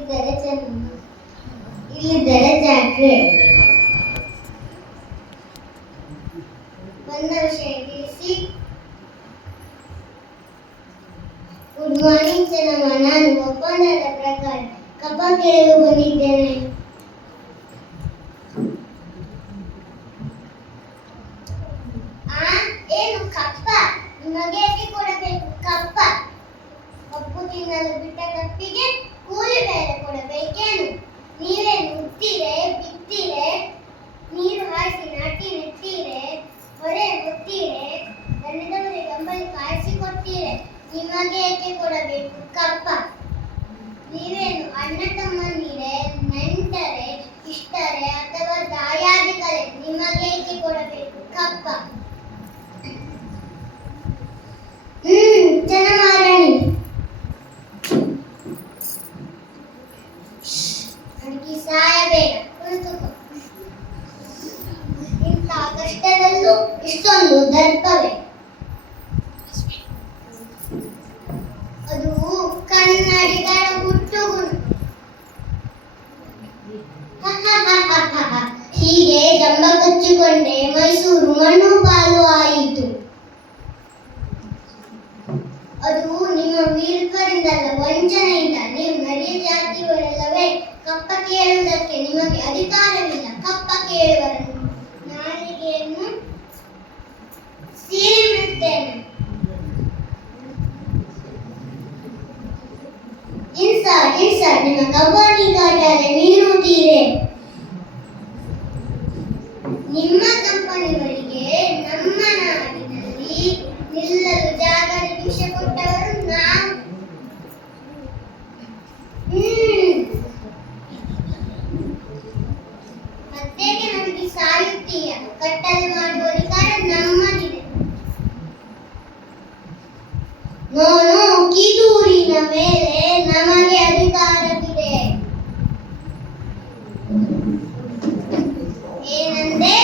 ಚೆನ್ನ ಇಲ್ಲಿದ್ದರೆ ಜಾತ್ರೆ. ಬಂದ ವಿಷಯ ತಿಳಿಸಿ. ಗುಡ್ ಮಾರ್ನಿಂಗ್ ಚೆನ್ನಮ್ಮ ನಾನು ಒಪ್ಪಂದದ ಪ್ರಕಾರ ಕಪ್ಪ ಕೇಳಲು ಬಂದಿದ್ದೇನೆ. ನಿಮಗೆ ಕೊಡಬೇಕು ಕಪ್ಪ? ಕಪ್ಪು ತಿನ್ನಲು ಬಿಟ್ಟ ಕಪ್ಪಿಗೆ ಕೂಲಿ ಬೆಲೆ ಕೊಡಬೇಕೇನು ನೀವೇ ಉತ್ತೀರೆ ಬಿತ್ತೀರೆ, ನೀರು ಹಾಯಿಸಿ ನಾಟಿ ನೆಟ್ಟೀರೆ ಹೊರೆ ಹೊತ್ತೀರೆ ದಣಿದವರಿಗೆ ಗಂಬಲಿ ಕಾಯಿಸಿ ಕೊಟ್ಟೀರೆ ನಿಮಗೆ ಏಕೆ ಕೊಡಬೇಕು? ಕಪ್ಪ. ನೀವೇನು ಅಣ್ಣ ತಮ್ಮಂದಿರೆ, ನೆಂಟರೆ, ಇಷ್ಟರೆ ಅಥವಾ ದಾಯಾದಿಗಳೇ, ನಿಮಗೆ ಏಕೆ ಕೊಡಬೇಕು? ಕಪ್ಪ. ದರ್ಪವೇ ಅದು ಕನ್ನಡಿಗರ ಹುಟ್ಟುಗುಣ ಹೀಗೆ ಜಂಬ ಕಚ್ಚಿಕೊಂಡೆ ಮೈಸೂರು ಮಣ್ಣು ಪಾಲು ಆಯಿತು. ಅದು ನಿಮ್ಮ ವೀರತ್ವದಿಂದಲ್ಲ ವಂಚನೆಯಿಂದ. ನೀವು ನರಿಯ ಜಾತಿಯವರೆಲ್ಲವೇ, ಕಪ್ಪ ಕೇಳುವುದಕ್ಕೆ ನಿಮಗೆ ಅಧಿಕಾರವಿಲ್ಲ. ಕಪ್ಪ ಕೇಳುವರನ್ನು ನಿಮ್ಮ ಕಂಪನಿ ಕಾಟಾರೆ ನೀರು ತೀರೆ. ನಿಮ್ಮ ನಾಡಿನಲ್ಲಿ ನಿಲ್ಲಲು ಜಾಗ ನಿಮಿಷ ಕೊಟ್ಟವರು ನಾವು ನಮಗೆ ಸಾಯುತ್ತೀಯ. ಕಟ್ಟಲು ಮಾಡುವ ಅಧಿಕಾರ ನಮ್ಮದಿದೆ ನೋನು ಮೇಲೆ ನಮಗೆ ಅಧಿಕಾರವಿದೆ. ಏನಂದ್ರೆ,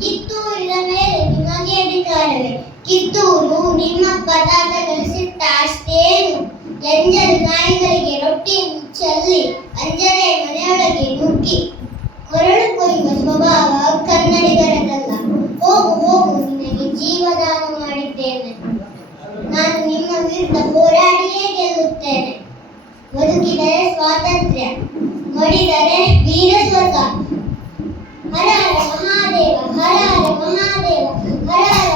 ಕಿತ್ತೂರಿನ ಮೇಲೆ ನಿಮಗೆ ಅಧಿಕಾರವೇ ಕಿತ್ತೂರು ನಿಮ್ಮ ಪದಾರ್ಥ ಸಿಟ್ಟ ಅಷ್ಟೇನು ಎಂಜಲು ನಾಯಿಗಳಿಗೆ ರೊಟ್ಟಿ ಚೆಲ್ಲಿ ಅಂಜನೆ ಮನೆಯೊಳಗೆ ನುಗ್ಗಿ ಕೊರಳು ಕೊಯ್ಯುವ ಸ್ವಭಾವ ಕನ್ನಡಿಗರದಲ್ಲ. ಹೋಗು ಹೋಗು, ನಿನಗೆ ಜೀವದಾನ ಮಾಡಿದ್ದೇನೆ. ನಾನು ನಿಮ್ಮ ವಿರುದ್ಧ ಗೆಲ್ಲುತ್ತೇನೆ ಬದುಕಿದರೆ ಸ್ವಾತಂತ್ರ್ಯ ಮಡಿದರೆ ವೀರ ಸ್ವರ್ಗ ಹರ ಹರ ಮಹಾದೇವ ಹರ ಹರ ಮಹಾದೇವ ಹರ ಹರ